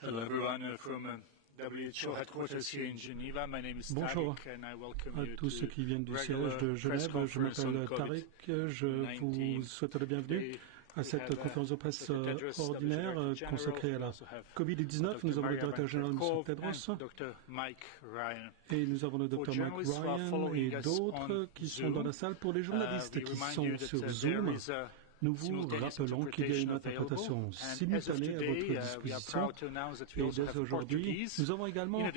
Hello everyone from WHO headquarters here in Geneva. My name is Bonjour Tariq and I welcome à you tous ceux to qui viennent du regular siège de press Genève. Je conference on m'appelle Tariq. Je vous souhaite la bienvenue à cette conférence de presse ordinaire consacrée à la Covid-19. Nous avons le directeur général, M. Tedros, et nous avons le Dr Mike Ryan et d'autres qui sont dans la salle. Pour les journalistes qui sont sur Zoom, nous vous rappelons qu'il y a une interprétation simultanée à votre disposition. Et dès aujourd'hui, nous avons également le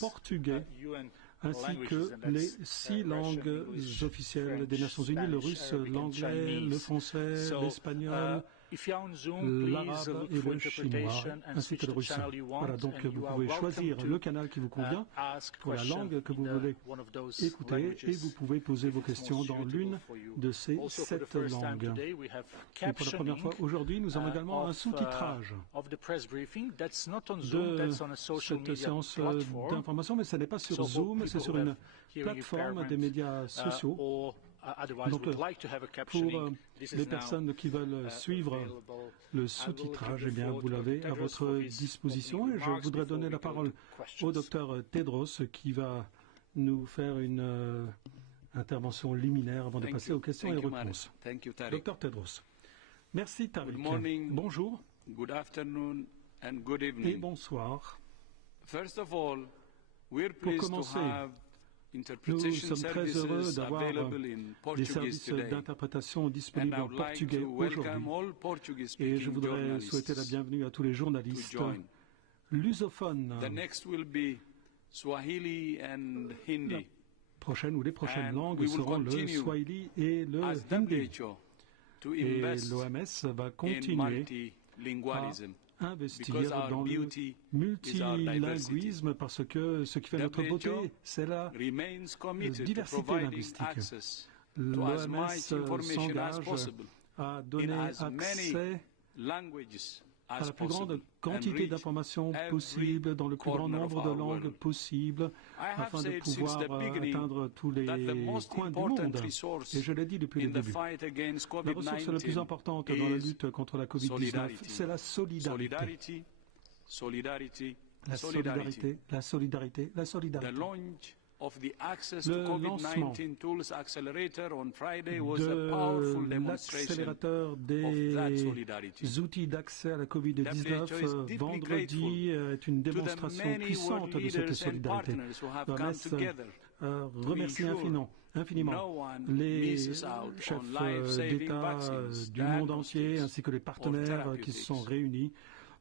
portugais ainsi que les 6 langues officielles des Nations Unies, le russe, l'anglais, le français, l'espagnol, l'arabe et le chinois, ainsi que le russe. Voilà, donc vous pouvez choisir le canal qui vous convient pour la langue que vous voulez écouter et vous pouvez poser vos questions dans l'une de ces 7 langues. Et pour la première fois aujourd'hui, nous avons également un sous-titrage de cette séance d'information, mais ce n'est pas sur Zoom, c'est sur une plateforme des médias sociaux. Donc, pour les personnes qui veulent suivre le sous-titrage, eh bien, vous l'avez à votre disposition. Et je voudrais donner la parole au docteur Tedros qui va nous faire une intervention liminaire avant de passer aux questions et réponses. Docteur Tedros. Merci Tariq. Bonjour. Good afternoon and good evening. Et bonsoir. First of all, we're Pour pleased commencer, to have nous interpretation sommes très heureux services d'avoir available in des Portuguese services today. d'interprétation And disponibles I en would like portugais to welcome aujourd'hui. all Portuguese Et je speaking voudrais journalists souhaiter la bienvenue à tous les journalistes to join. lusophones. The next will be Swahili and Hindi. Prochaine ou les prochaines And langues we will seront le continue swahili et le As hindi. WHO to Et invest l'OMS va in continuer multilingualism. à investir Because our dans le beauty is our multilinguisme parce que ce qui fait notre beauté, c'est la Remains committed to diversité providing linguistique. access to as L'OMS much information as s'engage possible à in donner as many accès languages à as la plus grande possible and quantité reach d'informations every possible dans le plus grand corner of nombre de our langues world. possibles I have afin de said since pouvoir the beginning atteindre tous les that the most coins du important monde. resource Et je l'ai dit depuis in le the début. fight against La ressource la plus COVID-19 importante dans la is lutte contre la Covid-19, solidarity. c'est la solidarité. Solidarity, La solidarité, la solidarité, la The solidarité. launch of the Access Le to lancement COVID-19 Tools Accelerator on Friday was a De powerful demonstration l'accélérateur of that des solidarity. outils d'accès à la Covid-19 vendredi est une To the démonstration many puissante world de cette leaders and solidarité. partners who have come L'OMS together remercie ensure infiniment no one les misses out chefs on life-saving d'État vaccines, du monde entier diagnostics, ainsi que les or partenaires qui se sont therapeutics. réunis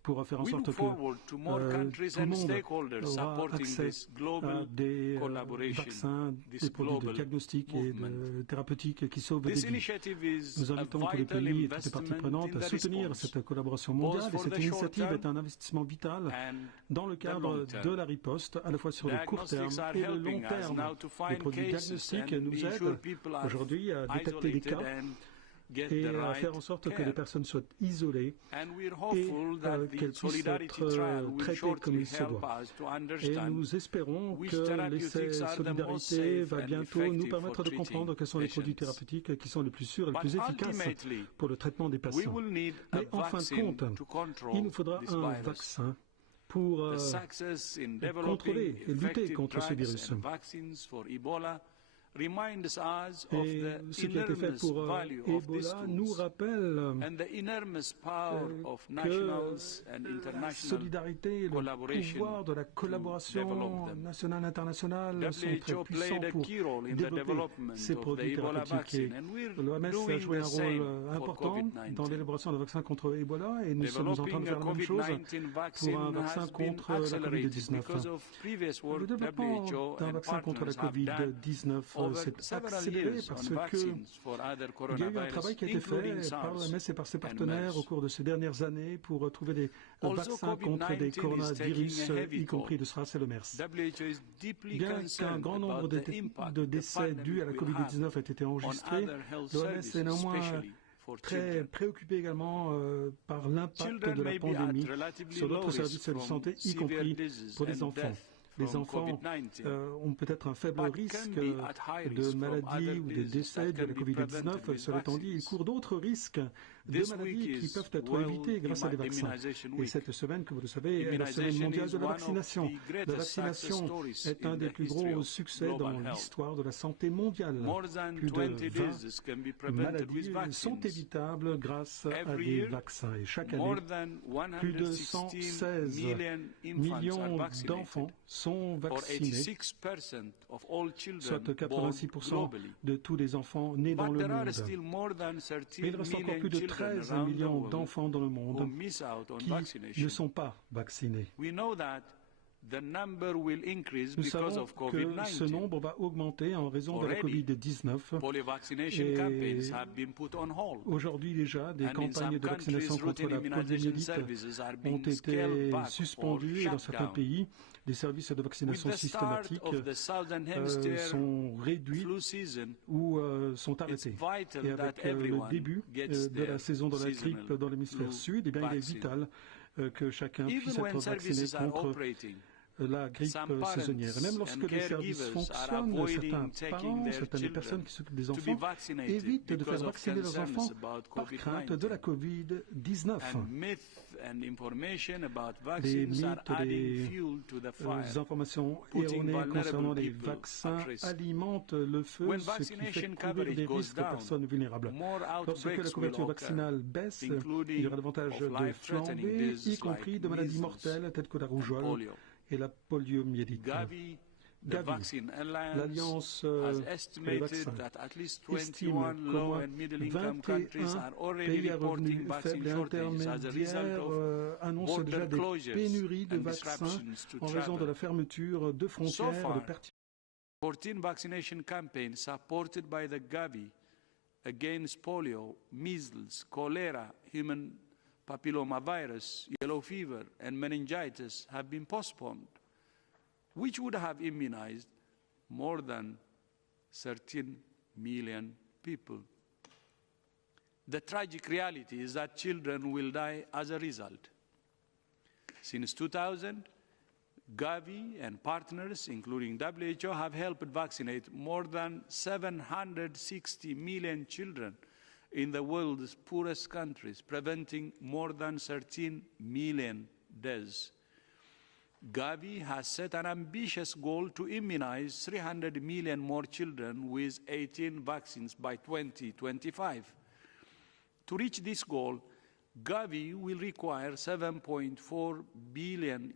pour faire en We sorte look que forward to more countries tout le and monde stakeholders aura supporting accès this à global des collaboration, vaccins, this des produits de global diagnostic et movement. de thérapeutiques qui sauvent des This vies. initiative is Nous a invitons tous les vital pays et toutes les parties investment prenantes in à the soutenir response, cette collaboration both mondiale et for cette the short initiative term est un investissement vital and dans le the cadre long term. de la riposte, à la fois sur le court terme Diagnostics are et le long helping us terme. now to Les find produits cases diagnostiques and nous ensure aident people are aujourd'hui à détecter des cas isolated and get et the à right faire en sorte que care. les personnes soient isolées And we're et hopeful that the qu'elles puissent solidarity être trial will traitées comme shortly il se help doit. us to Et understand nous espérons which que therapeutics l'essai are the most solidarité safe va and bientôt nous effective permettre for de comprendre treating quels sont les produits patients. thérapeutiques qui sont les plus sûrs et les But plus efficaces ultimately, pour le traitement des we patients. will need a Mais en fin de vaccine compte, to control il nous faudra this un virus. vaccin pour The success in contrôler developing et lutter effective contre ce drugs virus. and vaccines for Ebola reminds us of Et the ce qui a été fait enormous pour value of these Ebola nous tools rappelle and the enormous power of que nationals and la international solidarité et le collaboration pouvoir de la to collaboration develop them. nationale et internationale sont très WHO puissants played a pour key role in the développer development ces of the produits Ebola thérapeutiques. Et vaccine, and we're l'OMS a doing joué the un same rôle for important COVID-19. dans l'élaboration d'un vaccin contre Ebola et nous sommes en train de Developing a faire la même chose COVID-19 pour vaccine un vaccin has been contre la accelerated Covid-19. because of previous Le work développement WHO d'un and vaccin contre la partners have done Covid-19 over s'est several accéléré years parce on que vaccines for other il y a eu un travail coronavirus, qui a été including fait par SARS l'OMS et par ses and partenaires au MERS. cours de ces dernières années pour trouver des Also, vaccins contre des COVID-19 is coronavirus, taking a heavy y compris toll. le SRAS et le MERS. WHO is deeply Bien qu'un concerned grand nombre about the impact de the décès dus à la pandemic will have Covid-19 ait été on enregistrés, other health l'OMS services, est néanmoins especially for très children. préoccupé également par l'impact Children de la may be at pandémie relatively sur low d'autres risk services de from santé, y severe compris disease pour les and enfants. death Les from enfants COVID-19, ont peut-être un faible but risque can be at high de risk from maladies other ou des diseases décès that de la can be prevented Covid-19. with Cela étant dit, ils vaccines. courent d'autres risques de maladies qui peuvent être évitées grâce à des vaccins. Et cette semaine, comme vous le savez, est la semaine mondiale de la vaccination. La vaccination est un des plus gros succès dans l'histoire de la santé mondiale. Plus de 20 maladies sont évitables grâce à des vaccins. Et chaque année, plus de 116 millions d'enfants sont vaccinés, soit 86% de tous les enfants nés dans le monde. Mais il reste encore plus de 13 millions d'enfants dans le monde qui ne sont pas vaccinés. Nous savons que ce nombre va augmenter en raison de la Covid-19. Aujourd'hui déjà, des campagnes de vaccination contre la poliomyélite ont été suspendues et dans certains pays, des services de vaccination systématique sont réduits ou sont arrêtés. Et avec le début de la saison de la grippe dans l'hémisphère sud, eh bien, il est vital que chacun puisse être vacciné contre la grippe saisonnière. Et même lorsque les services fonctionnent, certains parents, certaines personnes qui s'occupent des enfants évitent de faire vacciner leurs enfants par crainte de la Covid-19. Les mythes et les informations erronées concernant les vaccins alimentent le feu, ce qui fait courir des risques aux personnes vulnérables. Lorsque la couverture vaccinale baisse, il y aura davantage de flambées, y compris de maladies mortelles telles que la rougeole et la poliomyélite. Gavi, l'Alliance pour les vaccins, estime qu'au moins 21 pays à revenus faibles et intermédiaires annoncent déjà des pénuries de vaccins en raison de la fermeture de frontières de pertinence. 14 vaccination campaigns supported by the Gavi against polio, measles, cholera, human papillomavirus, yellow fever, and meningitis have been postponed, which would have immunized more than 13 million people. The tragic reality is that children will die as a result. Since 2000, Gavi and partners, including WHO, have helped vaccinate more than 760 million children in the world's poorest countries, preventing more than 13 million deaths. Gavi has set an ambitious goal to immunize 300 million more children with 18 vaccines by 2025. To reach this goal, Gavi will require $7.4 billion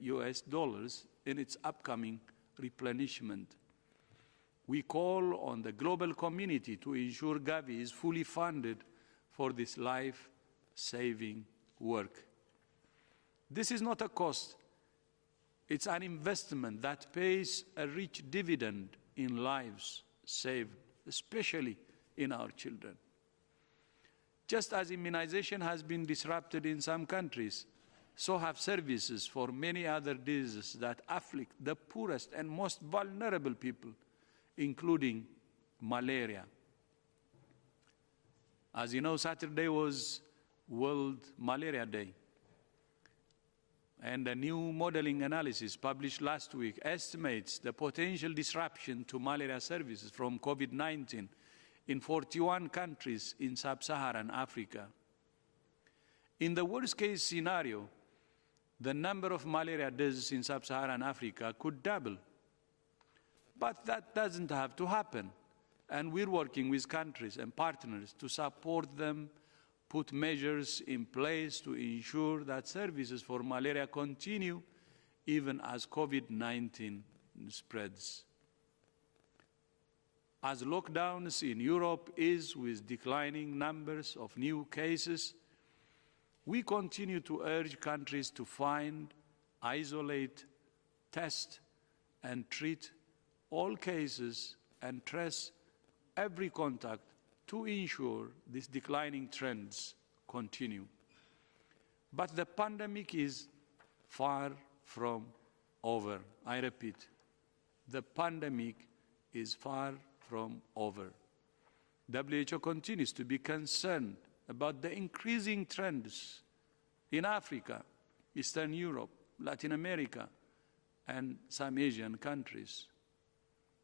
in its upcoming replenishment. We call on the global community to ensure Gavi is fully funded for this life-saving work. This is not a cost. It's an investment that pays a rich dividend in lives saved, especially in our children. Just as immunization has been disrupted in some countries, so have services for many other diseases that afflict the poorest and most vulnerable people, including malaria. As you know, Saturday was World Malaria Day. And a new modeling analysis published last week estimates the potential disruption to malaria services from COVID-19 in 41 countries in sub-Saharan Africa. In the worst-case scenario, the number of malaria deaths in sub-Saharan Africa could double. But that doesn't have to happen. And we're working with countries and partners to support them, put measures in place to ensure that services for malaria continue even as COVID-19 spreads. As lockdowns in Europe ease with declining numbers of new cases, we continue to urge countries to find, isolate, test, and treat all cases and trace every contact to ensure these declining trends continue. But the pandemic is far from over. I repeat, the pandemic is far from over. WHO continues to be concerned about the increasing trends in Africa, Eastern Europe, Latin America, and some Asian countries.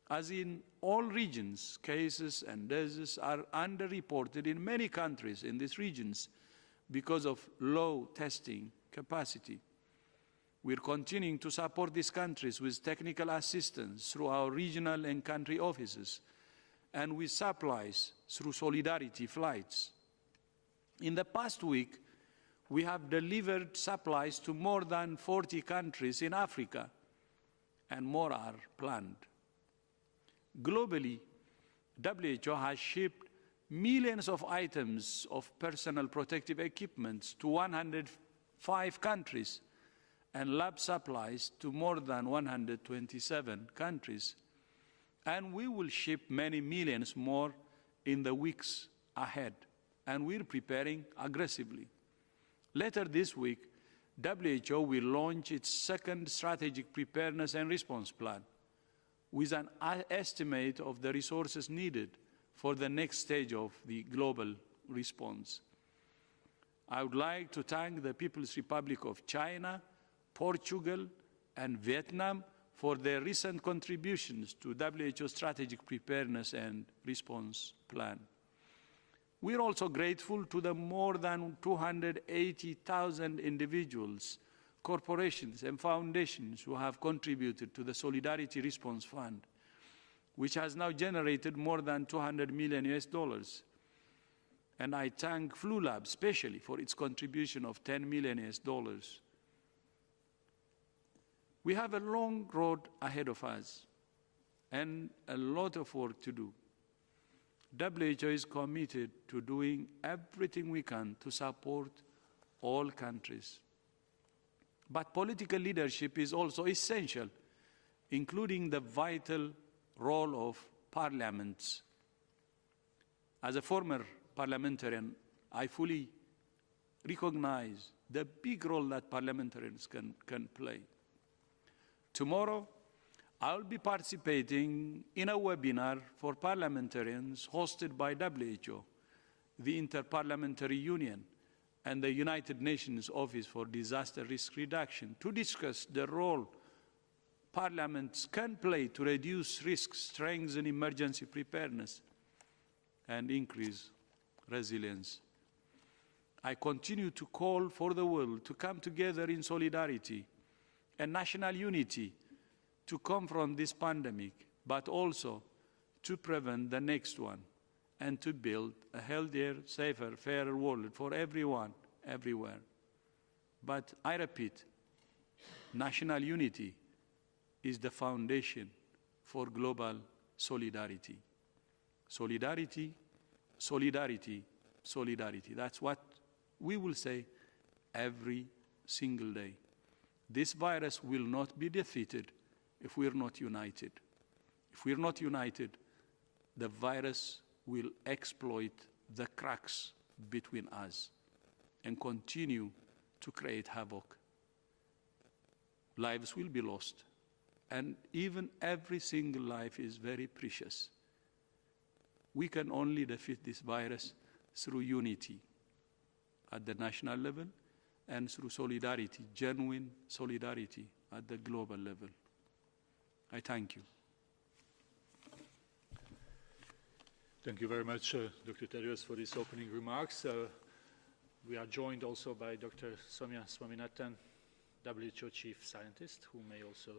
As in all regions, cases and deaths are underreported in many countries in these regions, because of low testing capacity. We're continuing to support these countries with technical assistance through our regional and country offices and with supplies through solidarity flights. In the past week, we have delivered supplies to more than 40 countries in Africa, and more are planned. Globally, WHO has shipped millions of items of personal protective equipment to 105 countries and lab supplies to more than 127 countries. And we will ship many millions more in the weeks ahead, and we're preparing aggressively. Later this week, WHO will launch its second strategic preparedness and response plan with an estimate of the resources needed for the next stage of the global response. I would like to thank the People's Republic of China, Portugal, and Vietnam for their recent contributions to WHO strategic preparedness and response plan. We're also grateful to the more than 280,000 individuals, corporations, and foundations who have contributed to the Solidarity Response Fund, which has now generated more than $200 million. And I thank Flu Lab especially for its contribution of $10 million. We have a long road ahead of us and a lot of work to do. WHO is committed to doing everything we can to support all countries. But political leadership is also essential, including the vital role of parliaments. As a former parliamentarian, I fully recognize the big role that parliamentarians can play. Tomorrow, I'll be participating in a webinar for parliamentarians hosted by WHO, the Interparliamentary Union, and the United Nations Office for Disaster Risk Reduction to discuss the role parliaments can play to reduce risks, strengthen emergency preparedness, and increase resilience. I continue to call for the world to come together in solidarity and national unity to confront this pandemic, but also to prevent the next one and to build a healthier, safer, fairer world for everyone, everywhere. But I repeat, national unity is the foundation for global solidarity. Solidarity, solidarity, solidarity. That's what we will say every single day. This virus will not be defeated if we're not united. If we're not united, the virus will exploit the cracks between us and continue to create havoc. Lives will be lost, and even every single life is very precious. We can only defeat this virus through unity at the national level and through solidarity, genuine solidarity at the global level. I thank you. Thank you very much, Dr. Tedros, for these opening remarks. We are joined also by Dr. Soumya Swaminathan, WHO Chief Scientist, who may also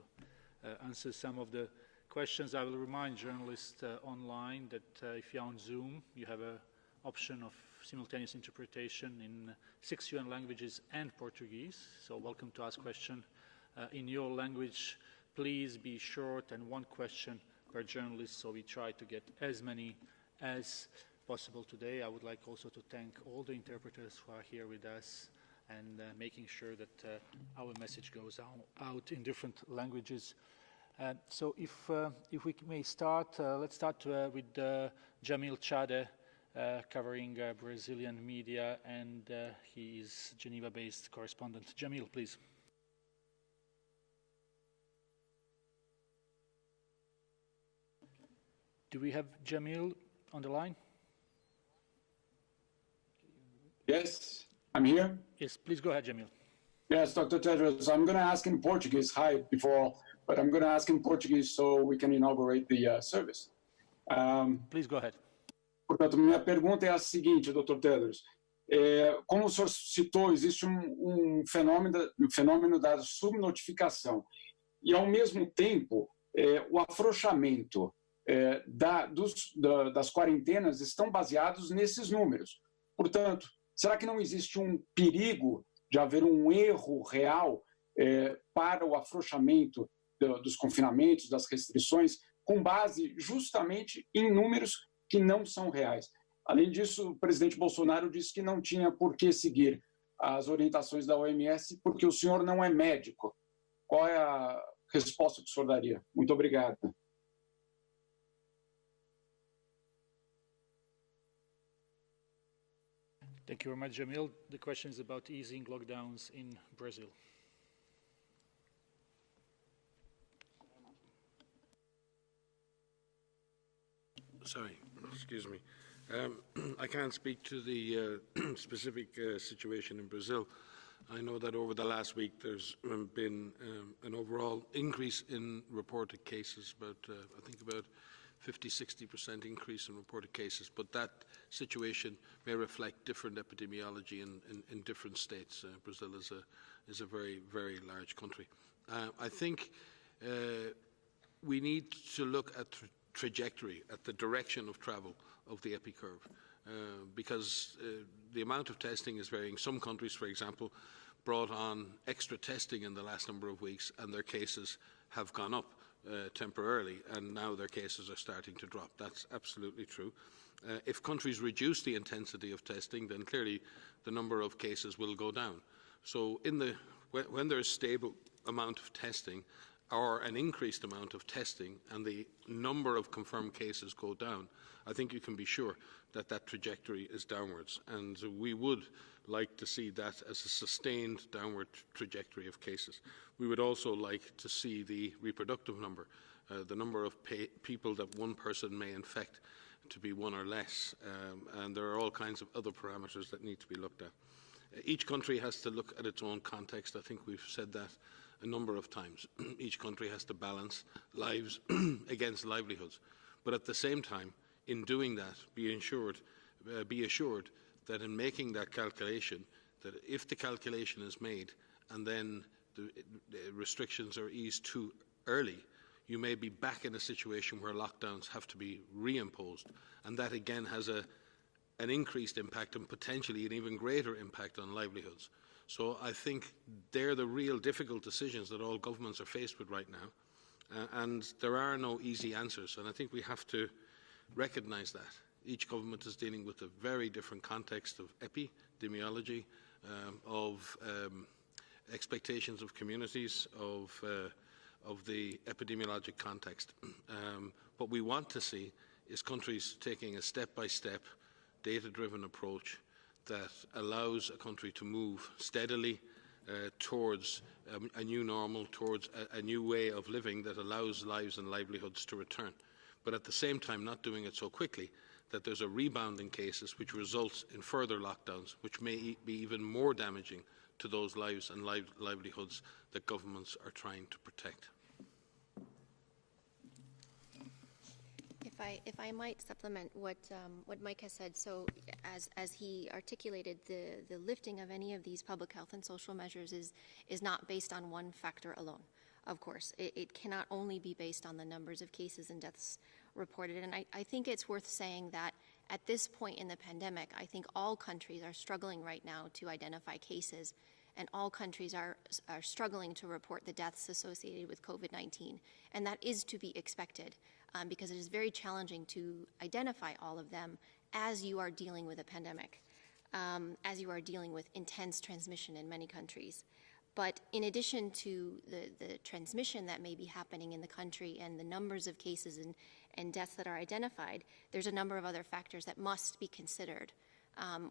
answer some of the questions. I will remind journalists online that if you're on Zoom, you have an option of simultaneous interpretation in 6 UN languages and Portuguese. So welcome to ask question in your language. Please be short and one question per journalist, so we try to get as many as possible today. I would like also to thank all the interpreters who are here with us and making sure that our message goes out in different languages. So if we may start, let's start with Jamil Chade, covering Brazilian media, and he is Geneva-based correspondent. Jamil, please. Do we have Jamil on the line? Yes, I'm here. Yes, please go ahead, Jamil. Yes, Dr. Tedros, I'm going to ask in Portuguese, hi, before, but I'm going to ask in Portuguese so we can inaugurate the service. Please go ahead. Portanto, minha pergunta é a seguinte, Dr. Tedros. Como o senhor citou, existe um fenômeno da subnotificação. E, ao mesmo tempo, o afrouxamento das quarentenas estão baseados nesses números. Portanto, será que não existe um perigo de haver um erro real para o afrouxamento dos confinamentos, das restrições, com base justamente em números que não são reais? Além disso, o presidente Bolsonaro disse que não tinha por que seguir as orientações da OMS porque o senhor não é médico. Qual é a resposta que o senhor daria? Muito obrigado. Thank you very much, Jamil. The question is about easing lockdowns in Brazil. Sorry, excuse me. I can't speak to the specific situation in Brazil. I know that over the last week there's been an overall increase in reported cases, but I think about 50–60% increase in reported cases, but that situation may reflect different epidemiology in different states. Brazil is a very, very large country. I think we need to look at trajectory, at the direction of travel of the epi curve, because the amount of testing is varying. Some countries, for example, brought on extra testing in the last number of weeks and their cases have gone up temporarily, and now their cases are starting to drop. That's absolutely true. If countries reduce the intensity of testing, then clearly the number of cases will go down. So when there's stable amount of testing or an increased amount of testing and the number of confirmed cases go down, I think you can be sure that that trajectory is downwards. And we would like to see that as a sustained downward trajectory of cases. We would also like to see the reproductive number, the number of people that one person may infect, to be one or less. And there are all kinds of other parameters that need to be looked at. Each country has to look at its own context. I think we've said that a number of times. Each country has to balance lives against livelihoods. But at the same time, in doing that, be assured that in making that calculation, that if the calculation is made and then the restrictions are eased too early, you may be back in a situation where lockdowns have to be reimposed. And that again has an increased impact and potentially an even greater impact on livelihoods. So I think they're the real difficult decisions that all governments are faced with right now. And there are no easy answers. And I think we have to recognise that. Each government is dealing with a very different context of epidemiology, of expectations of communities, of the epidemiologic context. What we want to see is countries taking a step-by-step, data-driven approach that allows a country to move steadily towards a new normal, towards a new way of living that allows lives and livelihoods to return. But at the same time, not doing it so quickly that there's a rebound in cases which results in further lockdowns, which may be even more damaging to those lives and livelihoods that governments are trying to protect. If I might supplement what Mike has said, so as he articulated, the lifting of any of these public health and social measures is not based on one factor alone. Of course, it cannot only be based on the numbers of cases and deaths reported. And I think it's worth saying that at this point in the pandemic, I think all countries are struggling right now to identify cases, and all countries are struggling to report the deaths associated with COVID-19. And that is to be expected because it is very challenging to identify all of them as you are dealing with a pandemic, as you are dealing with intense transmission in many countries. But in addition to the transmission that may be happening in the country and the numbers of cases and deaths that are identified, there's a number of other factors that must be considered,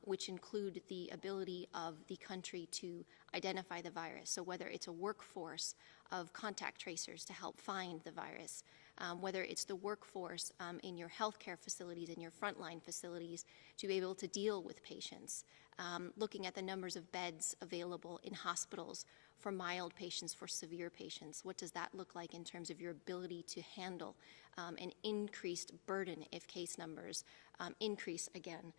which include the ability of the country to identify the virus. So whether it's a workforce of contact tracers to help find the virus, whether it's the workforce in your healthcare facilities and your frontline facilities to be able to deal with patients, looking at the numbers of beds available in hospitals for mild patients, for severe patients. What does that look like in terms of your ability to handle an increased burden if case numbers increase again?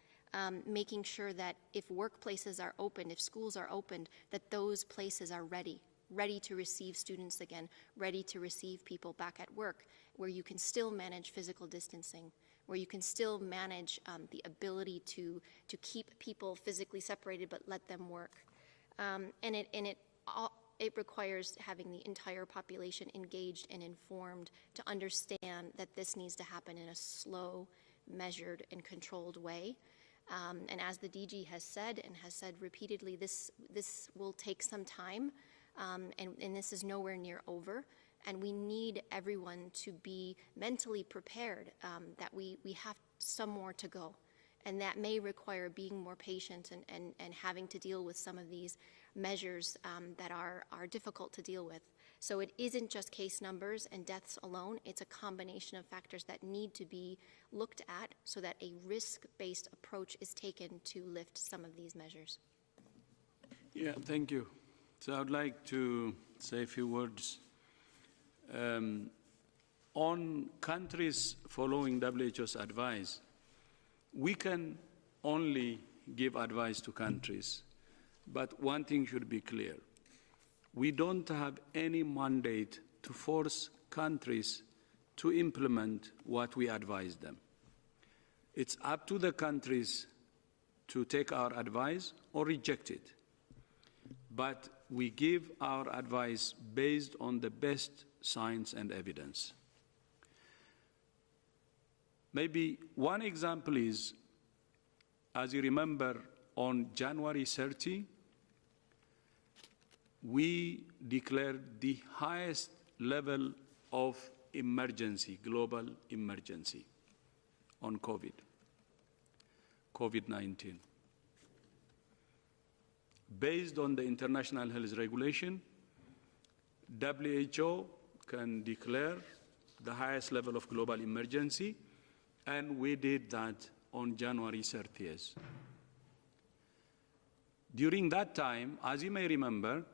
making sure that if workplaces are opened, if schools are opened, that those places are ready to receive students again, ready to receive people back at work, where you can still manage physical distancing, where you can still manage the ability to keep people physically separated but let them work. And it requires having the entire population engaged and informed to understand that this needs to happen in a slow, measured, and controlled way. And as the DG has said repeatedly, this will take some time, and this is nowhere near over. And we need everyone to be mentally prepared that we have some more to go. And that may require being more patient and having to deal with some of these measures that are difficult to deal with. So it isn't just case numbers and deaths alone. It's a combination of factors that need to be looked at so that a risk-based approach is taken to lift some of these measures. Yeah, thank you. So I would like to say a few words. On countries following WHO's advice, we can only give advice to countries, but one thing should be clear. We don't have any mandate to force countries to implement what we advise them. It's up to the countries to take our advice or reject it. But we give our advice based on the best science and evidence. Maybe one example is, as you remember, on January 30, we declared the highest level of emergency, global emergency on COVID-19. Based on the international health regulation, WHO can declare the highest level of global emergency, and we did that on January 30th. During that time, as you may remember,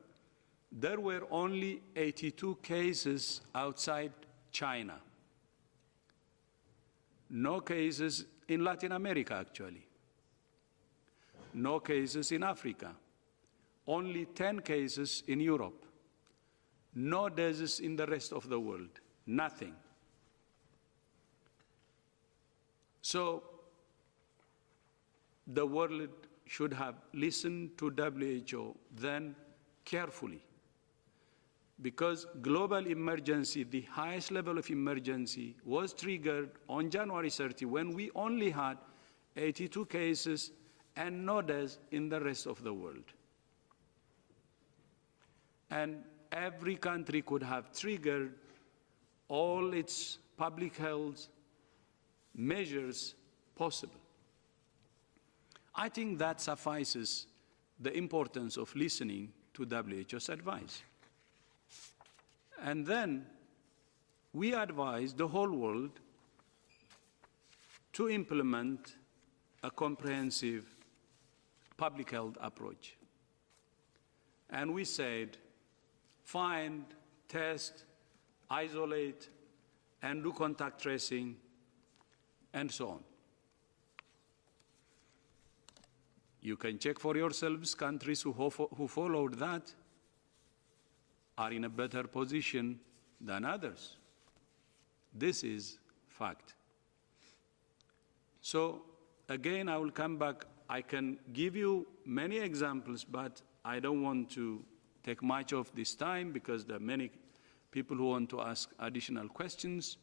there were only 82 cases outside China. No cases in Latin America, actually. No cases in Africa. Only 10 cases in Europe. No deaths in the rest of the world. Nothing. So the world should have listened to WHO then carefully, because global emergency, the highest level of emergency, was triggered on January 30 when we only had 82 cases and no deaths in the rest of the world. And every country could have triggered all its public health measures possible. I think that suffices the importance of listening to WHO's advice. And then we advise the whole world to implement a comprehensive public health approach. And we said, find, test, isolate, and do contact tracing, and so on. You can check for yourselves. Countries who followed that are in a better position than others. This is fact. So again, I will come back. I can give you many examples, but I don't want to take much of this time because there are many people who want to ask additional questions.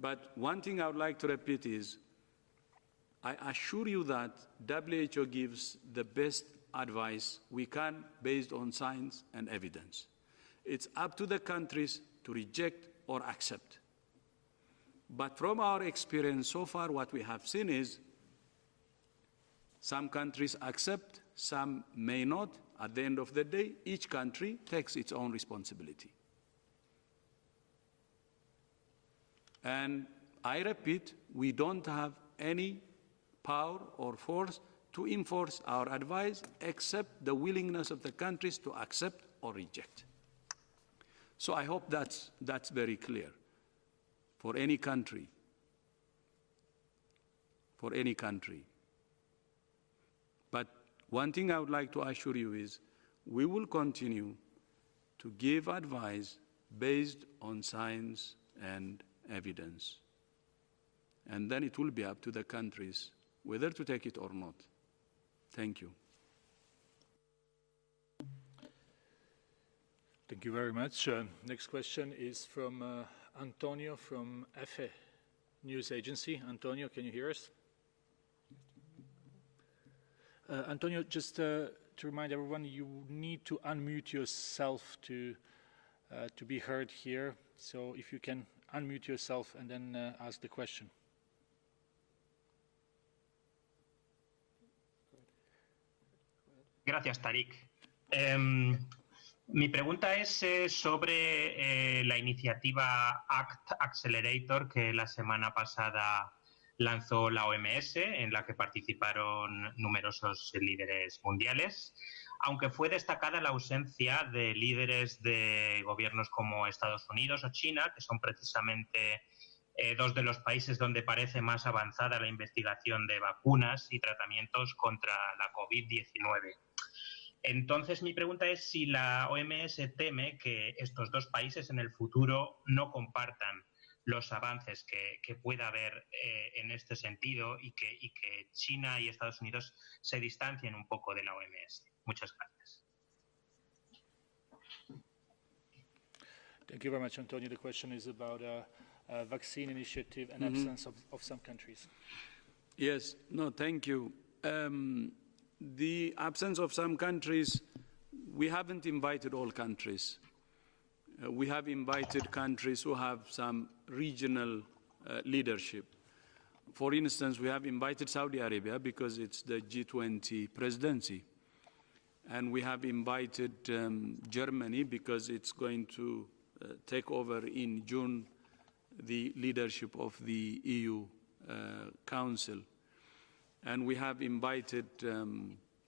But one thing I would like to repeat is, I assure you that WHO gives the best advice we can based on science and evidence. It's up to the countries to reject or accept. But from our experience so far, what we have seen is some countries accept, some may not. At the end of the day, each country takes its own responsibility. And I repeat, we don't have any power or force to enforce our advice except the willingness of the countries to accept or reject. So I hope that's very clear for any country. For any country. one thing I would like to assure you is we will continue to give advice based on science and evidence. And then it will be up to the countries whether to take it or not. Thank you. Thank you very much. Next question is from Antonio from EFE News Agency. Antonio, can you hear us? Antonio, just to remind everyone, you need to unmute yourself to be heard here. So if you can unmute yourself and then ask the question. Gracias, Tariq. Mi pregunta es sobre la iniciativa ACT Accelerator que la semana pasada lanzó la OMS, en la que participaron numerosos líderes mundiales, aunque fue destacada la ausencia de líderes de gobiernos como Estados Unidos o China, que son precisamente dos de los países donde parece más avanzada la investigación de vacunas y tratamientos contra la COVID-19. Entonces, mi pregunta es si la OMS teme que estos dos países en el futuro no compartan los avances que pueda haber en este sentido y que China y Estados Unidos se distancien un poco de la OMS. Muchas gracias. Thank you very much, Antonio. The question is about a vaccine initiative and absence of some countries. Yes, no, thank you. The absence of some countries, we haven't invited all countries. We have invited countries who have some regional leadership. For instance, we have invited Saudi Arabia because it's the G20 presidency. And we have invited Germany because it's going to take over in June the leadership of the EU Council. And we have invited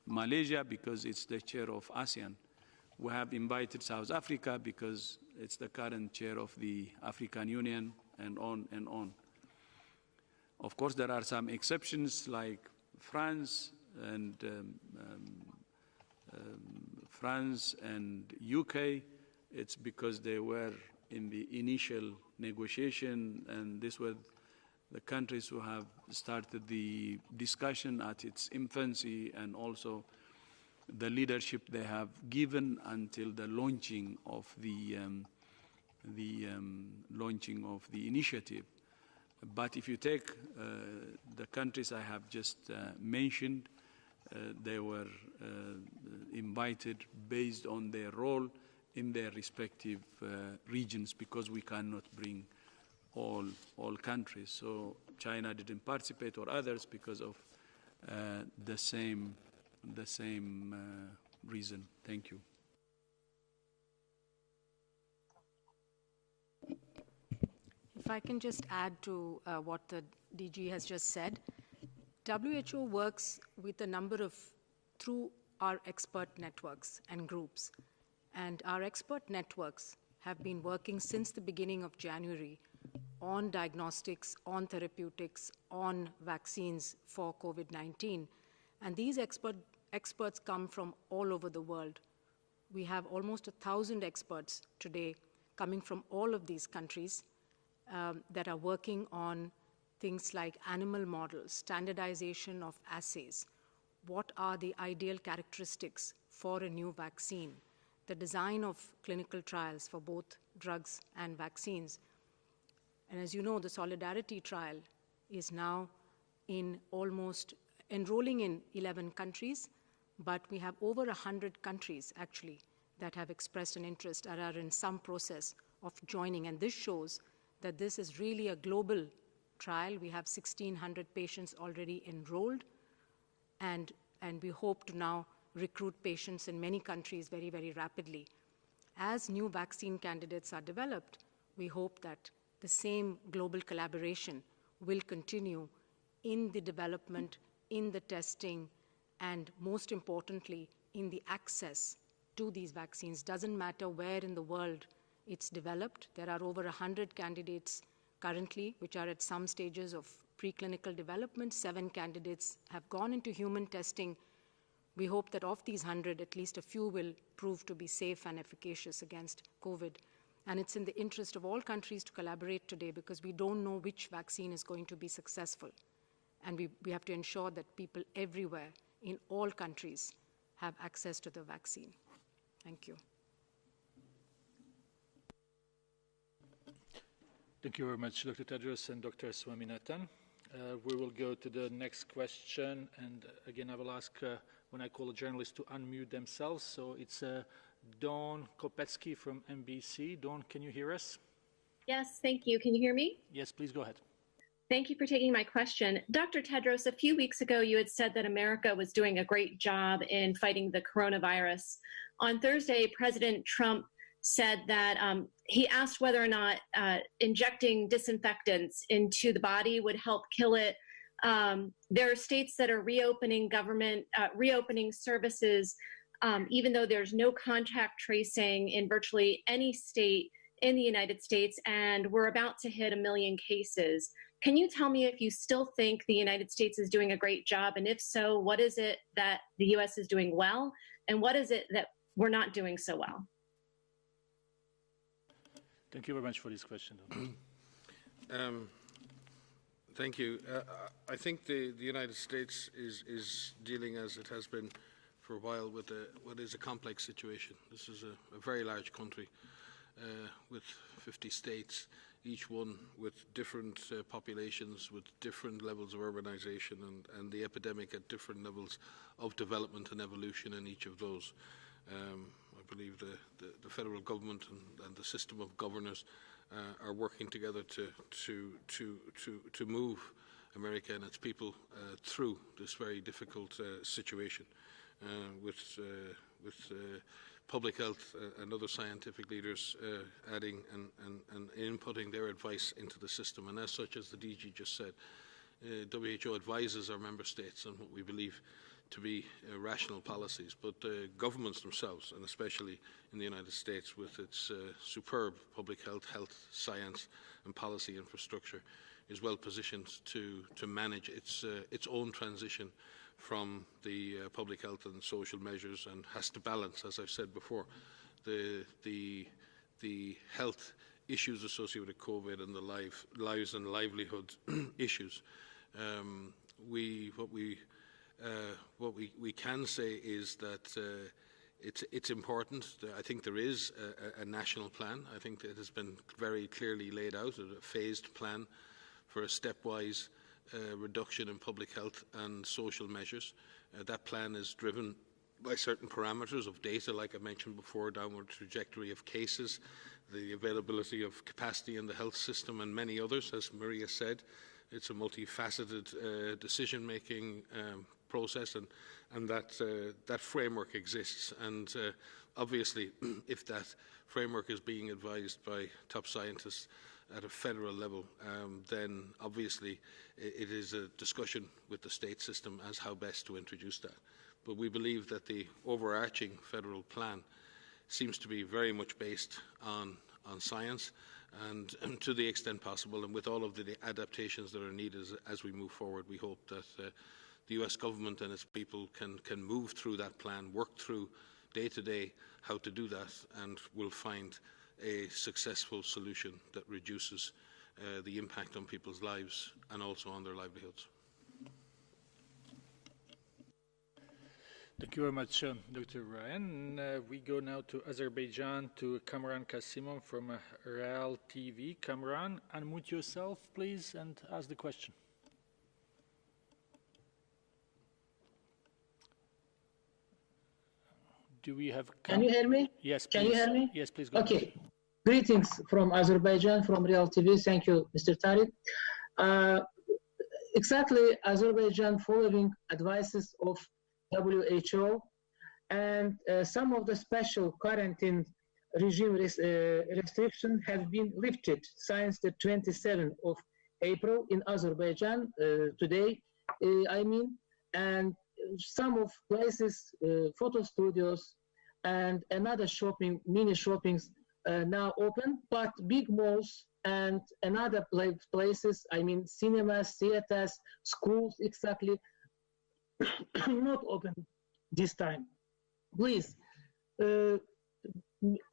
Malaysia because it's the chair of ASEAN. We have invited South Africa because it's the current chair of the African Union, and on and on. Of course, there are some exceptions like France and UK. It's because they were in the initial negotiation, and these were the countries who have started the discussion at its infancy, and also the leadership they have given until the launching of the initiative. But if you take the countries I have just mentioned, they were invited based on their role in their respective regions, because we cannot bring all countries. So China didn't participate, or others, because of the same reason. Thank you. If I can just add to what the DG has just said, WHO works with a number of, through our expert networks and groups. And our expert networks have been working since the beginning of January on diagnostics, on therapeutics, on vaccines for COVID-19. And these experts come from all over the world. We have almost 1,000 experts today coming from all of these countries that are working on things like animal models, standardization of assays, what are the ideal characteristics for a new vaccine, the design of clinical trials for both drugs and vaccines. And as you know, the Solidarity trial is now enrolling in 11 countries, but we have over 100 countries actually that have expressed an interest or are in some process of joining. And this shows that this is really a global trial. We have 1,600 patients already enrolled, and we hope to now recruit patients in many countries very, very rapidly. As new vaccine candidates are developed, we hope that the same global collaboration will continue in the development, in the testing, and most importantly, in the access to these vaccines. Doesn't matter where in the world it's developed. There are over 100 candidates currently, which are at some stages of preclinical development. 7 candidates have gone into human testing. we hope that of these 100, at least a few will prove to be safe and efficacious against COVID. And it's in the interest of all countries to collaborate today because we don't know which vaccine is going to be successful. And we have to ensure that people everywhere in all countries have access to the vaccine. Thank you. Thank you very much, Dr. Tedros and Dr. Swaminathan. We will go to the next question, and again, I will ask when I call a journalist to unmute themselves. So it's Dawn Kopetsky from NBC. Dawn, can you hear us? Yes, thank you. Can you hear me? Yes, please go ahead. Thank you for taking my question. Dr. Tedros, a few weeks ago, you had said that America was doing a great job in fighting the coronavirus. On Thursday, President Trump said that he asked whether or not injecting disinfectants into the body would help kill it. There are states that are reopening reopening services, even though there's no contact tracing in virtually any state in the United States, and we're about to hit 1 million cases. Can you tell me if you still think the United States is doing a great job? And if so, what is it that the US is doing well? And what is it that we're not doing so well? Thank you very much for this question. Thank you. I think the United States is dealing, as it has been for a while, with what is a complex situation. This is a very large country with 50 states, each one with different populations, with different levels of urbanization, and the epidemic at different levels of development and evolution in each of those. I believe the federal government and the system of governors are working together to move America and its people through this very difficult situation with public health and other scientific leaders adding and inputting their advice into the system. And as such, as the DG just said, WHO advises our member states on what we believe to be rational policies, but governments themselves, and especially in the United States with its superb public health, science and policy infrastructure, is well positioned to manage its own transition from the public health and social measures, and has to balance, as I've said before, the health issues associated with COVID and the lives and livelihood issues. What we can say is that it's important. I think there is a national plan. I think it has been very clearly laid out, a phased plan for a stepwise reduction in public health and social measures. That plan is driven by certain parameters of data, like I mentioned before, downward trajectory of cases, the availability of capacity in the health system, and many others. As Maria said, it's a multifaceted decision-making process, and that framework exists. And obviously, if that framework is being advised by top scientists at a federal level, then obviously it is a discussion with the state system as how best to introduce that. But we believe that the overarching federal plan seems to be very much based on science, and to the extent possible, and with all of the adaptations that are needed as we move forward, we hope that the US government and its people can move through that plan, work through day to day how to do that, and will find a successful solution that reduces the impact on people's lives and also on their livelihoods. Thank you very much, Dr. Ryan. We go now to Azerbaijan, to Kamran Kasimov from Real TV. Kamran, unmute yourself, please, and ask the question. Do we have... Can you hear me? Yes, please. Can you hear me? Yes, please go Okay. ahead. Greetings from Azerbaijan, from Real TV. Thank you, Mr. Tariq. Exactly, Azerbaijan following advices of WHO, and some of the special quarantine regime restrictions have been lifted since the 27th of April in Azerbaijan, today, I mean, and some of places, photo studios and another mini shoppings now open, but big malls and another places, I mean cinemas, theaters, schools, exactly, not open. this time. Please,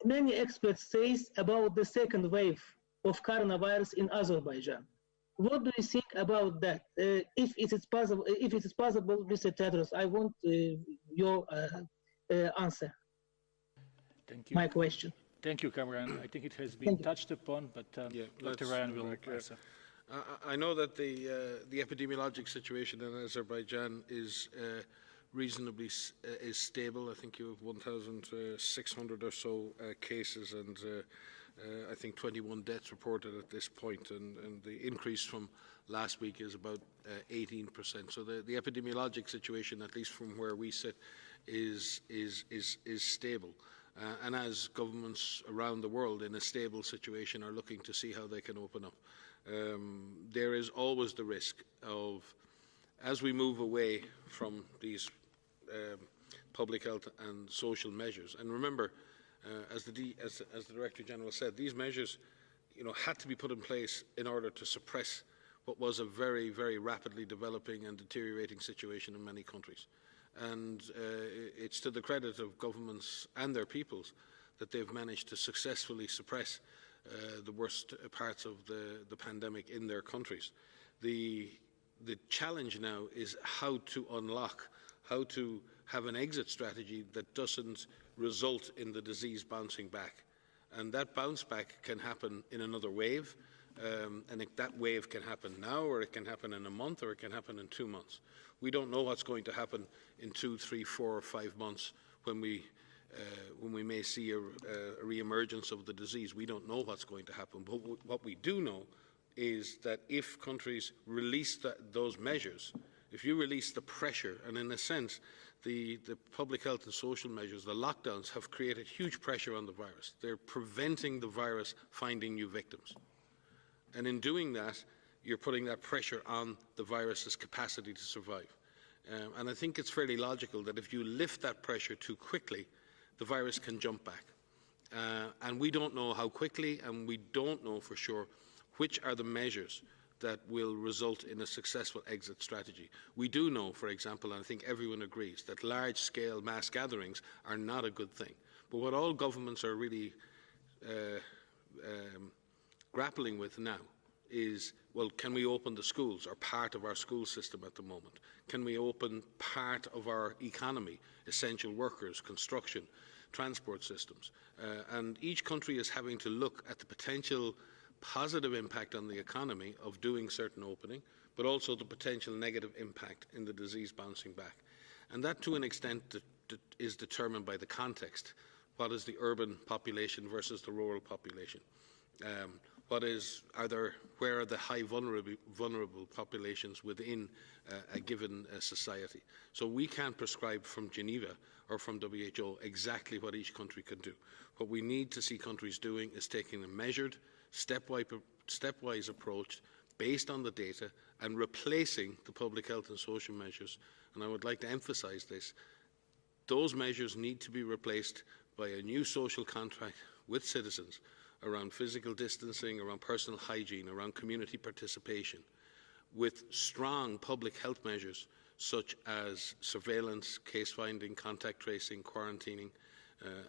many experts say about the second wave of coronavirus in Azerbaijan. What do you think about that? If it is possible, Mr. Tedros, I want your answer. Thank you. My question. Thank you, Cameron. I think it has been touched upon, but Dr. Ryan will answer. I know that the epidemiologic situation in Azerbaijan is reasonably stable. I think you have 1,600 or so cases and I think 21 deaths reported at this point, and the increase from last week is about 18%. So the epidemiologic situation, at least from where we sit, is stable. And as governments around the world in a stable situation are looking to see how they can open up, there is always the risk of, as we move away from these public health and social measures, and remember, as the Director General said, these measures, had to be put in place in order to suppress what was a very, very rapidly developing and deteriorating situation in many countries. And it's to the credit of governments and their peoples that they've managed to successfully suppress the worst parts of the pandemic in their countries. The challenge now is how to unlock, how to have an exit strategy that doesn't result in the disease bouncing back. And that bounce back can happen in another wave, and that wave can happen now, or it can happen in a month, or it can happen in 2 months. We don't know what's going to happen in 2, 3, 4, or 5 months when we may see a re-emergence of the disease. We don't know what's going to happen. But what we do know is that if countries release those measures, if you release the pressure, and in a sense, the public health and social measures, the lockdowns, have created huge pressure on the virus. They're preventing the virus finding new victims. And in doing that, you're putting that pressure on the virus's capacity to survive. And I think it's fairly logical that if you lift that pressure too quickly, the virus can jump back. And we don't know how quickly, and we don't know for sure which are the measures that will result in a successful exit strategy. We do know, for example, and I think everyone agrees, that large-scale mass gatherings are not a good thing. But what all governments are really grappling with now is, well, can we open the schools, or part of our school system at the moment? Can we open part of our economy, essential workers, construction, transport systems? And each country is having to look at the potential positive impact on the economy of doing certain opening, but also the potential negative impact in the disease bouncing back. And that, to an extent, is determined by the context. What is the urban population versus the rural population? Where are the high vulnerable populations within a given society? So we can't prescribe from Geneva or from WHO exactly what each country can do. What we need to see countries doing is taking a measured, stepwise approach based on the data and replacing the public health and social measures. And I would like to emphasize this. Those measures need to be replaced by a new social contract with citizens around physical distancing, around personal hygiene, around community participation, with strong public health measures such as surveillance, case finding, contact tracing, quarantining,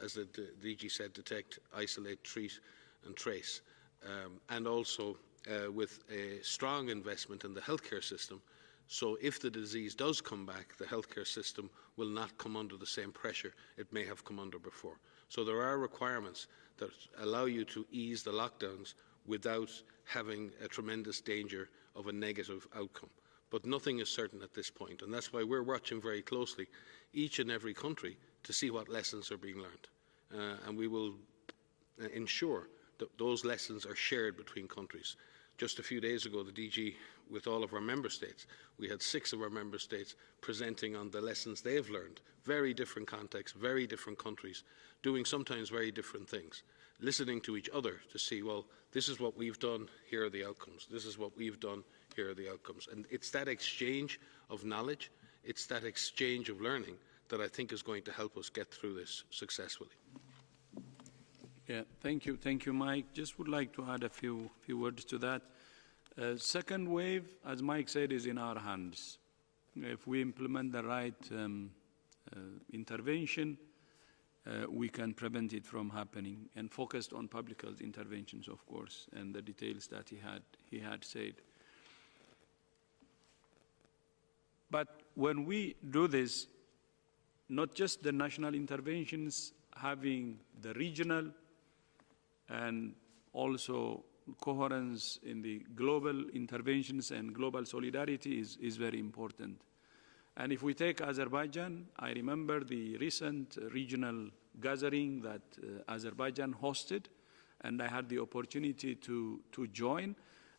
as the DG said, detect, isolate, treat and trace, and also with a strong investment in the healthcare system. So if the disease does come back, the healthcare system will not come under the same pressure it may have come under before. So there are requirements that allow you to ease the lockdowns without having a tremendous danger of a negative outcome. But nothing is certain at this point, and that's why we're watching very closely each and every country to see what lessons are being learned. And we will ensure that those lessons are shared between countries. Just a few days ago, the DG, with all of our member states, we had 6 of our member states presenting on the lessons they've learned. Very different contexts, very different countries, doing sometimes very different things, listening to each other to see, well, this is what we've done, here are the outcomes. This is what we've done, here are the outcomes. And it's that exchange of knowledge, it's that exchange of learning that I think is going to help us get through this successfully. Yeah, thank you, Mike. Just would like to add a few words to that. Second wave, as Mike said, is in our hands. If we implement the right intervention, we can prevent it from happening, and focused on public health interventions, of course, and the details that he had said. But when we do this, not just the national interventions, having the regional and also coherence in the global interventions and global solidarity is very important. And if we take Azerbaijan, I remember the recent regional gathering that Azerbaijan hosted, and I had the opportunity to join.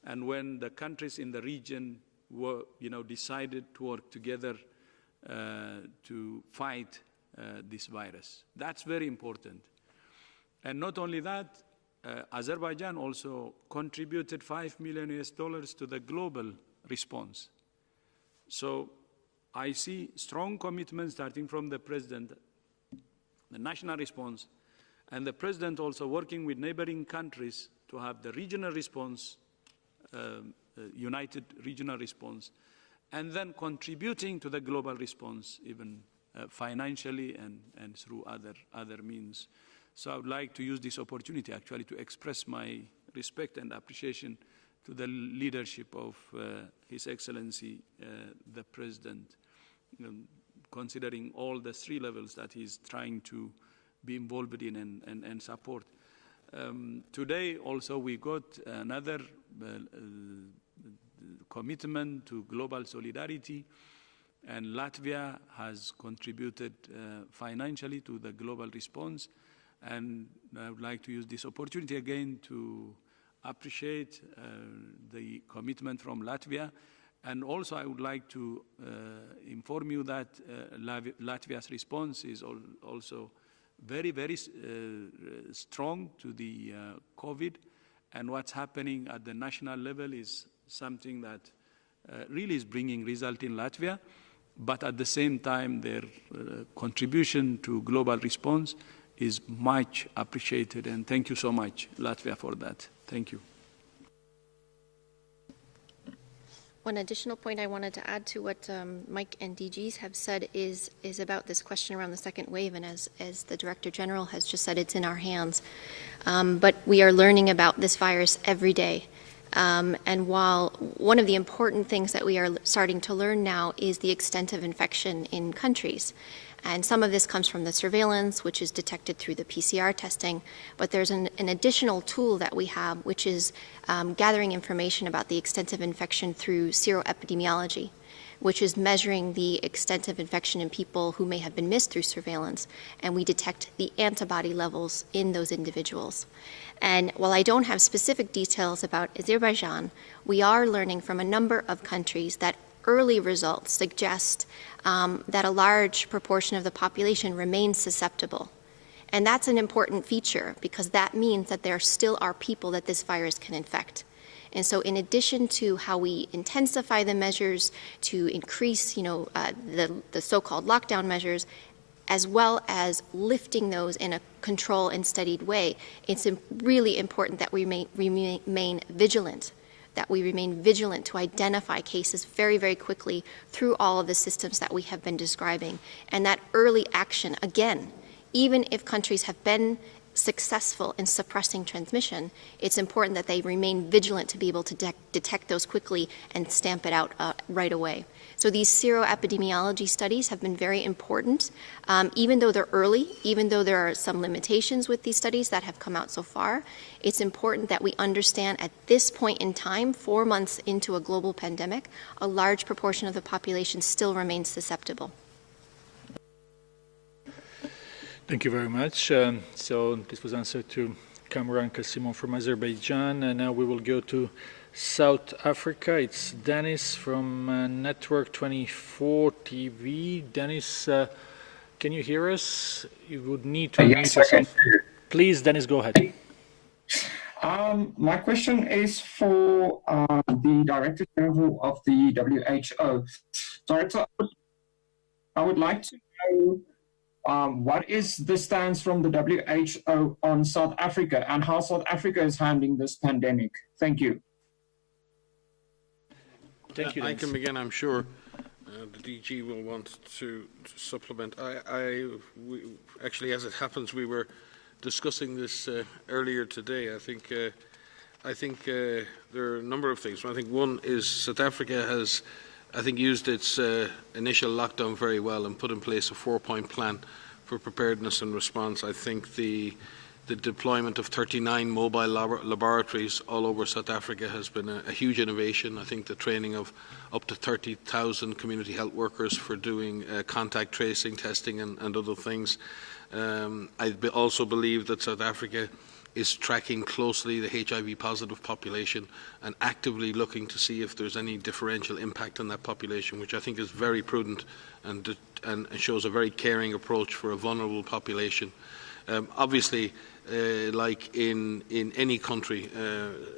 And when the countries in the region were, decided to work together to fight this virus, that's very important. And not only that, Azerbaijan also contributed $5 million US to the global response. So I see strong commitment starting from the president, the national response, and the president also working with neighboring countries to have the regional response, united regional response, and then contributing to the global response, even financially and through other means. So I would like to use this opportunity actually to express my respect and appreciation to the leadership of His Excellency, the President, considering all the 3 levels that he's trying to be involved in and support. Today also we got another commitment to global solidarity, and Latvia has contributed financially to the global response. And I would like to use this opportunity again to appreciate the commitment from Latvia. And also I would like to inform you that Latvia's response is also very, very strong to the COVID. And what's happening at the national level is something that really is bringing result in Latvia. But at the same time, their contribution to global response is much appreciated, and thank you so much, Latvia, for that. Thank you. One additional point I wanted to add to what Mike and DGs have said is about this question around the second wave, and as the Director General has just said, it's in our hands. But we are learning about this virus every day. And while one of the important things that we are starting to learn now is the extent of infection in countries. And some of this comes from the surveillance, which is detected through the PCR testing. But there's an additional tool that we have, which is gathering information about the extent of infection through seroepidemiology, which is measuring the extent of infection in people who may have been missed through surveillance. And we detect the antibody levels in those individuals. And while I don't have specific details about Azerbaijan, we are learning from a number of countries that early results suggest that a large proportion of the population remains susceptible. And that's an important feature because that means that there still are people that this virus can infect. And so in addition to how we intensify the measures to increase, the so-called lockdown measures, as well as lifting those in a controlled and studied way, it's really important that we remain vigilant. That we remain vigilant to identify cases very, very quickly through all of the systems that we have been describing. And that early action, again, even if countries have been successful in suppressing transmission, it's important that they remain vigilant to be able to detect those quickly and stamp it out right away. So these seroepidemiology studies have been very important, even though they're early, even though there are some limitations with these studies that have come out so far. It's important that we understand at this point in time, 4 months into a global pandemic, a large proportion of the population still remains susceptible. Thank you very much. So this was answered to Kamran Kasimov from Azerbaijan, and now we will go to South Africa. It's Dennis from Network 24 TV. Dennis, can you hear us? You would need to unmute yourself. Please, Dennis, go ahead. My question is for the Director General of the WHO. Director, I would like to know what is the stance from the WHO on South Africa and how South Africa is handling this pandemic? Thank you. Thank you, I can begin, I'm sure. the DG will want to supplement. Actually, as it happens, we were discussing this earlier today. I think there are a number of things. I think one is South Africa has, I think, used its initial lockdown very well and put in place a 4-point plan for preparedness and response. I think the deployment of 39 mobile laboratories all over South Africa has been a huge innovation. I think the training of up to 30,000 community health workers for doing contact tracing, testing and other things. I also believe that South Africa is tracking closely the HIV positive population and actively looking to see if there's any differential impact on that population, which I think is very prudent and shows a very caring approach for a vulnerable population. Obviously, like in any country,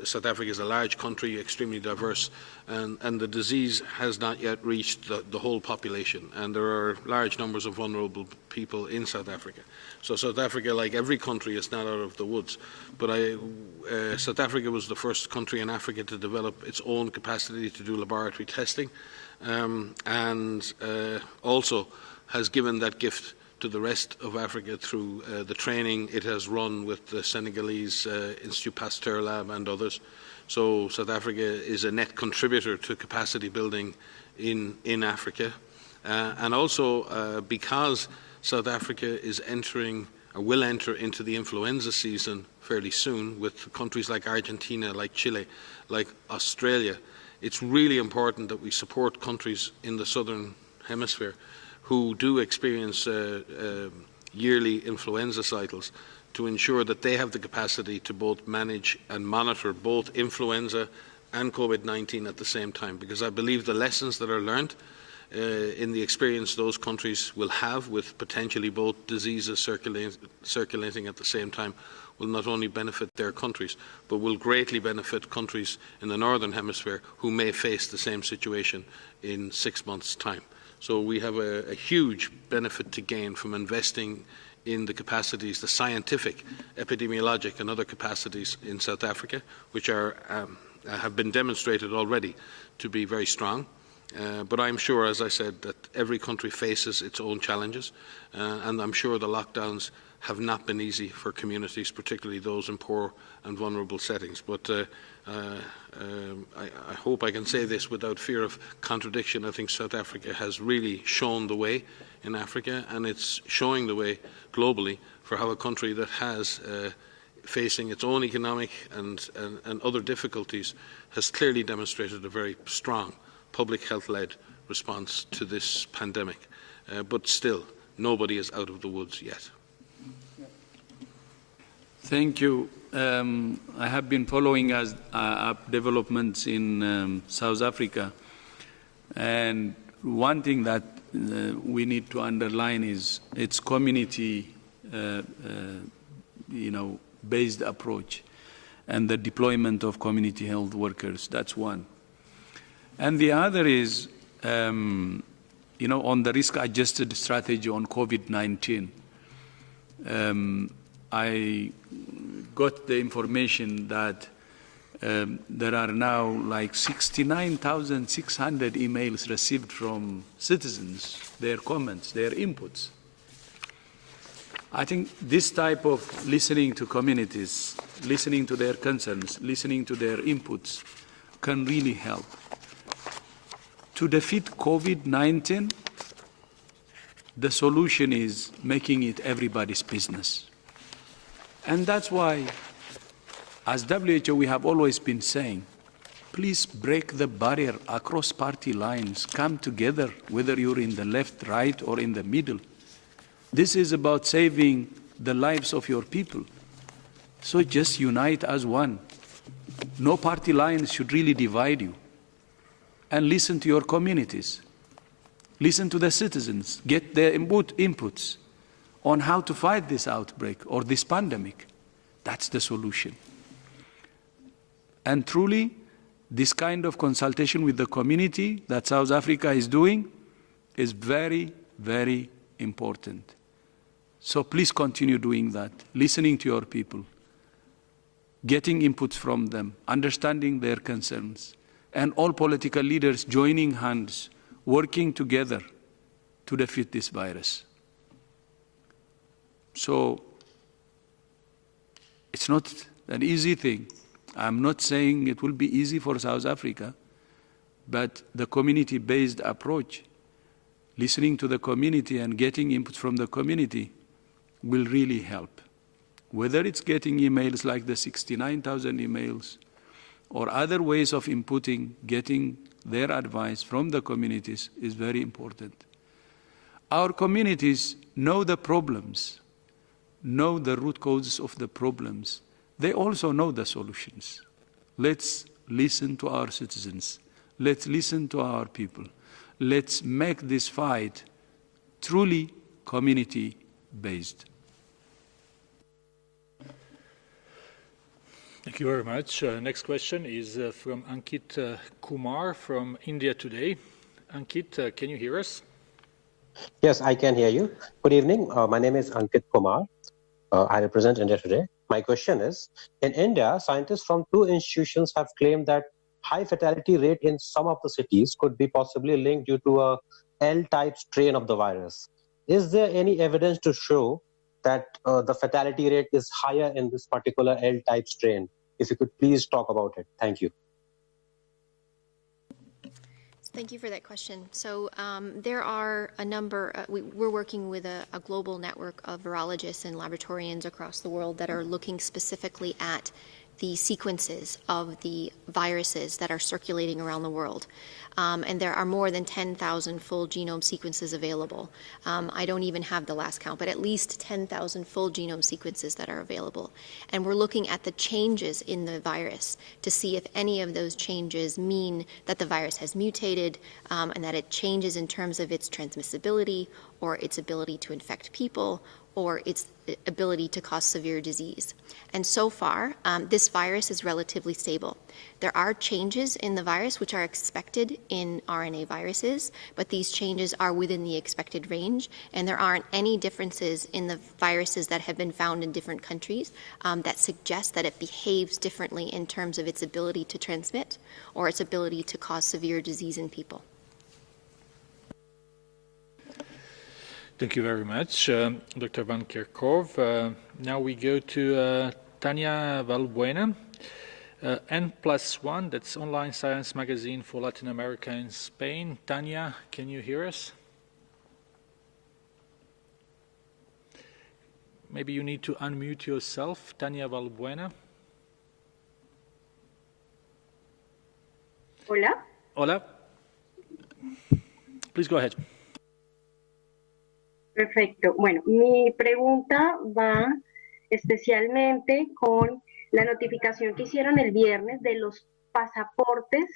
South Africa is a large country, extremely diverse, and the disease has not yet reached the whole population, and there are large numbers of vulnerable people in South Africa. So South Africa, like every country, is not out of the woods, but South Africa was the first country in Africa to develop its own capacity to do laboratory testing, and also has given that gift to the rest of Africa through the training it has run with the Senegalese Institut Pasteur Lab and others. So South Africa is a net contributor to capacity building in Africa. And also because South Africa is entering, or will enter into the influenza season fairly soon with countries like Argentina, like Chile, like Australia, it's really important that we support countries in the southern hemisphere who do experience yearly influenza cycles to ensure that they have the capacity to both manage and monitor both influenza and COVID-19 at the same time. Because I believe the lessons that are learned in the experience those countries will have with potentially both diseases circulating at the same time will not only benefit their countries, but will greatly benefit countries in the northern hemisphere who may face the same situation in 6 months' time. So we have a huge benefit to gain from investing in the capacities, the scientific, epidemiologic and other capacities in South Africa, which have been demonstrated already to be very strong. But I'm sure, as I said, that every country faces its own challenges, and I'm sure the lockdowns have not been easy for communities, particularly those in poor and vulnerable settings. But I hope I can say this without fear of contradiction. I think South Africa has really shown the way in Africa, and it's showing the way globally for how a country that has facing its own economic and other difficulties has clearly demonstrated a very strong public health-led response to this pandemic. But still, nobody is out of the woods yet. Thank you. I have been following up developments in South Africa, and one thing that we need to underline is its community, based approach, and the deployment of community health workers. That's one. And the other is, on the risk-adjusted strategy on COVID-19. I got the information that there are now like 69,600 emails received from citizens, their comments, their inputs. I think this type of listening to communities, listening to their concerns, listening to their inputs can really help. To defeat COVID-19, the solution is making it everybody's business. And that's why, as WHO, we have always been saying, please break the barrier across party lines, come together, whether you're in the left, right, or in the middle. This is about saving the lives of your people. So just unite as one. No party lines should really divide you. And listen to your communities. Listen to the citizens. Get their inputs on how to fight this outbreak or this pandemic. That's the solution. And truly, this kind of consultation with the community that South Africa is doing is very, very important. So please continue doing that, listening to your people, getting inputs from them, understanding their concerns, and all political leaders joining hands working together to defeat this virus. So it's not an easy thing. I'm not saying it will be easy for South Africa, but the community-based approach, listening to the community and getting input from the community, will really help. Whether it's getting emails like the 69,000 emails or other ways of inputting, getting their advice from the communities is very important. Our communities know the problems, know the root causes of the problems. They also know the solutions. Let's listen to our citizens. Let's listen to our people. Let's make this fight truly community-based. Thank you very much. Next question is from Ankit Kumar from India Today. Ankit, can you hear us? Yes, I can hear you. Good evening. My name is Ankit Kumar. I represent India Today. My question is, in India, scientists from 2 institutions have claimed that high fatality rate in some of the cities could be possibly linked due to a L-type strain of the virus. Is there any evidence to show that the fatality rate is higher in this particular L-type strain? If you could please talk about it. Thank you. Thank you for that question. So there are a number, we're working with a global network of virologists and laboratorians across the world that are looking specifically at the sequences of the viruses that are circulating around the world. And there are more than 10,000 full genome sequences available. I don't even have the last count, but at least 10,000 full genome sequences that are available. And we're looking at the changes in the virus to see if any of those changes mean that the virus has mutated and that it changes in terms of its transmissibility or its ability to infect people or its ability to cause severe disease. And so far, this virus is relatively stable. There are changes in the virus which are expected in RNA viruses, but these changes are within the expected range, and there aren't any differences in the viruses that have been found in different countries that suggest that it behaves differently in terms of its ability to transmit or its ability to cause severe disease in people. Thank you very much, Dr. Van Kerkhove. Now we go to Tania Valbuena, N+1, that's online science magazine for Latin America and Spain. Tania, can you hear us? Maybe you need to unmute yourself, Tania Valbuena. Hola. Hola. Please go ahead. Perfecto. Bueno, mi pregunta va especialmente con la notificación que hicieron el viernes de los pasaportes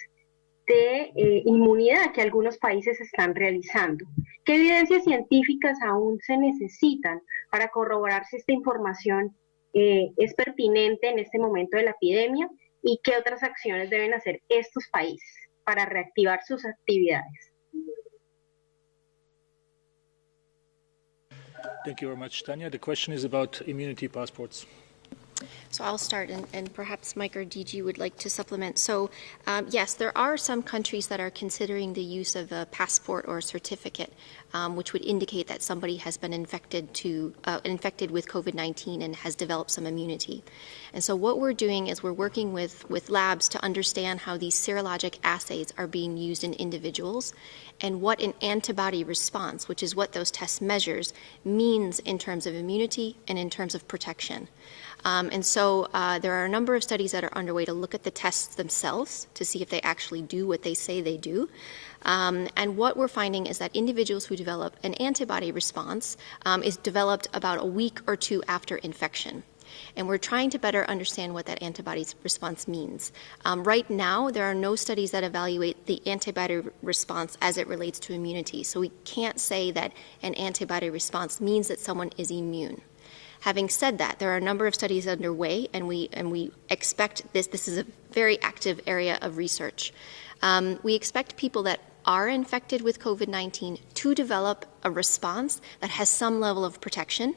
de inmunidad que algunos países están realizando. ¿Qué evidencias científicas aún se necesitan para corroborar si esta información es pertinente en este momento de la epidemia y qué otras acciones deben hacer estos países para reactivar sus actividades? Thank you very much, Tanya. The question is about immunity passports. So I'll start, and perhaps Mike or DG would like to supplement. So yes, there are some countries that are considering the use of a passport or a certificate, which would indicate that somebody has been infected with COVID-19 and has developed some immunity. And so what we're doing is we're working with labs to understand how these serologic assays are being used in individuals and what an antibody response, which is what those tests measures, means in terms of immunity and in terms of protection. And so there are a number of studies that are underway to look at the tests themselves to see if they actually do what they say they do. And what we're finding is that individuals who develop an antibody response is developed about a week or 2 after infection. And we're trying to better understand what that antibody response means. Right now, there are no studies that evaluate the antibody response as it relates to immunity. So we can't say that an antibody response means that someone is immune. Having said that, there are a number of studies underway, and we expect this is a very active area of research. We expect people that are infected with COVID-19 to develop a response that has some level of protection.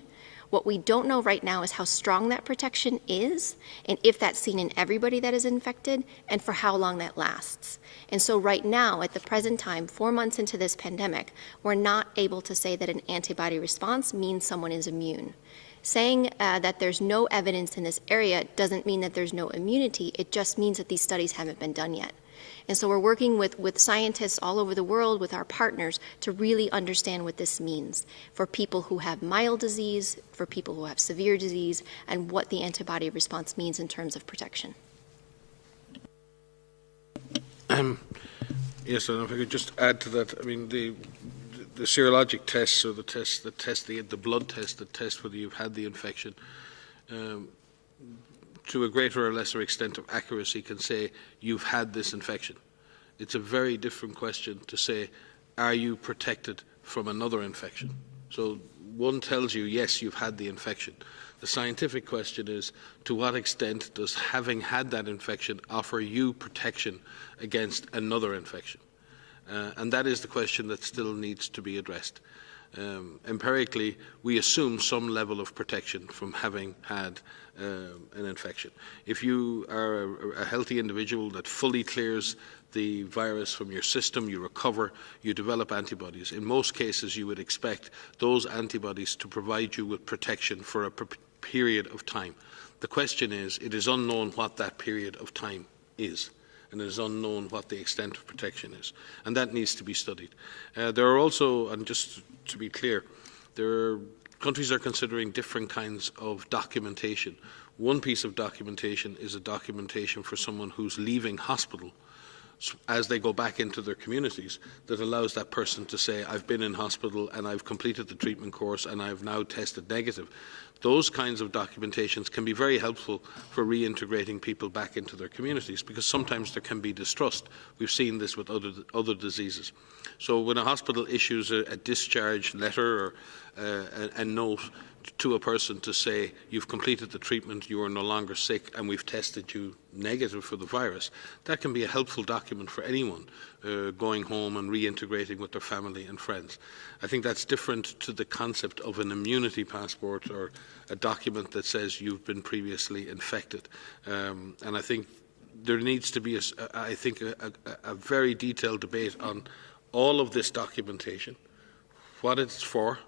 What we don't know right now is how strong that protection is, and if that's seen in everybody that is infected, and for how long that lasts. And so right now, at the present time, 4 months into this pandemic, we're not able to say that an antibody response means someone is immune. Saying that there's no evidence in this area doesn't mean that there's no immunity. It just means that these studies haven't been done yet. And so we're working with scientists all over the world, with our partners, to really understand what this means for people who have mild disease, for people who have severe disease, and what the antibody response means in terms of protection. Yes, and if I could just add to that, I mean, the serologic tests, or the blood test that test whether you've had the infection, to a greater or lesser extent of accuracy, can say you've had this infection. It's a very different question to say, are you protected from another infection? So one tells you, yes, you've had the infection. The scientific question is, to what extent does having had that infection offer you protection against another infection? And that is the question that still needs to be addressed. Empirically, we assume some level of protection from having had an infection. If you are a healthy individual that fully clears the virus from your system, you recover, you develop antibodies. In most cases, you would expect those antibodies to provide you with protection for a period of time. The question is, it is unknown what that period of time is, and it is unknown what the extent of protection is, and that needs to be studied. There are also, and just to be clear, countries are considering different kinds of documentation. One piece of documentation is a documentation for someone who's leaving hospital as they go back into their communities, that allows that person to say, I've been in hospital and I've completed the treatment course and I've now tested negative. Those kinds of documentations can be very helpful for reintegrating people back into their communities, because sometimes there can be distrust. We've seen this with other diseases. So when a hospital issues a discharge letter or a note to a person to say, you've completed the treatment, you are no longer sick, and we've tested you negative for the virus, that can be a helpful document for anyone going home and reintegrating with their family and friends. I think that's different to the concept of an immunity passport or a document that says you've been previously infected. And I think there needs to be, a very detailed debate on all of this documentation, what it's for,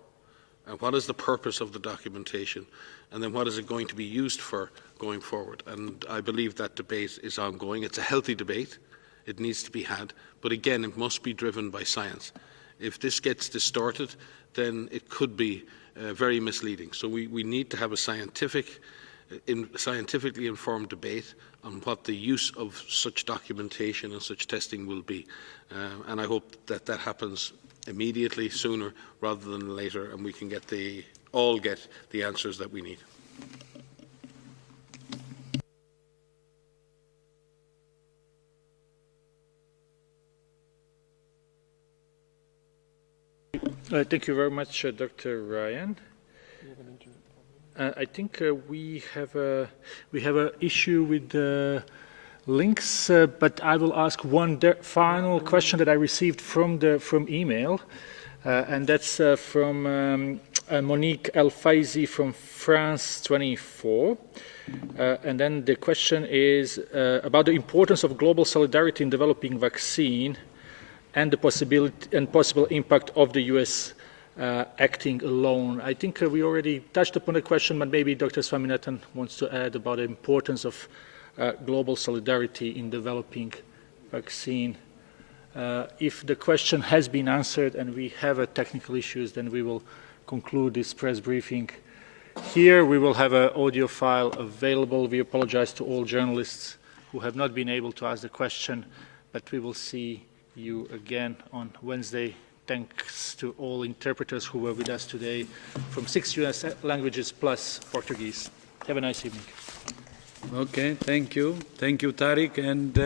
and what is the purpose of the documentation, and then what is it going to be used for going forward. And I believe that debate is ongoing. It's a healthy debate. It needs to be had. But again, it must be driven by science. If this gets distorted, then it could be very misleading. So we need to have a scientifically informed debate on what the use of such documentation and such testing will be. And I hope that that happens immediately, sooner rather than later, and we can all get the answers that we need. Thank you very much, Dr. Ryan. I think we have an issue with the links, but I will ask one final question that I received from email, and that's from Monique El-Faizi from France 24. And then the question is about the importance of global solidarity in developing vaccine and the possible impact of the U.S. Acting alone. I think we already touched upon the question, but maybe Dr. Swaminathan wants to add about the importance of global solidarity in developing vaccine. If the question has been answered and we have technical issues, then we will conclude this press briefing here. We will have an audio file available. We apologize to all journalists who have not been able to ask the question, but we will see you again on Wednesday. Thanks to all interpreters who were with us today from 6 US languages plus Portuguese. Have a nice evening. Okay, thank you. Thank you, Tariq, and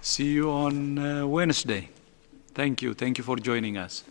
see you on Wednesday. Thank you. Thank you for joining us.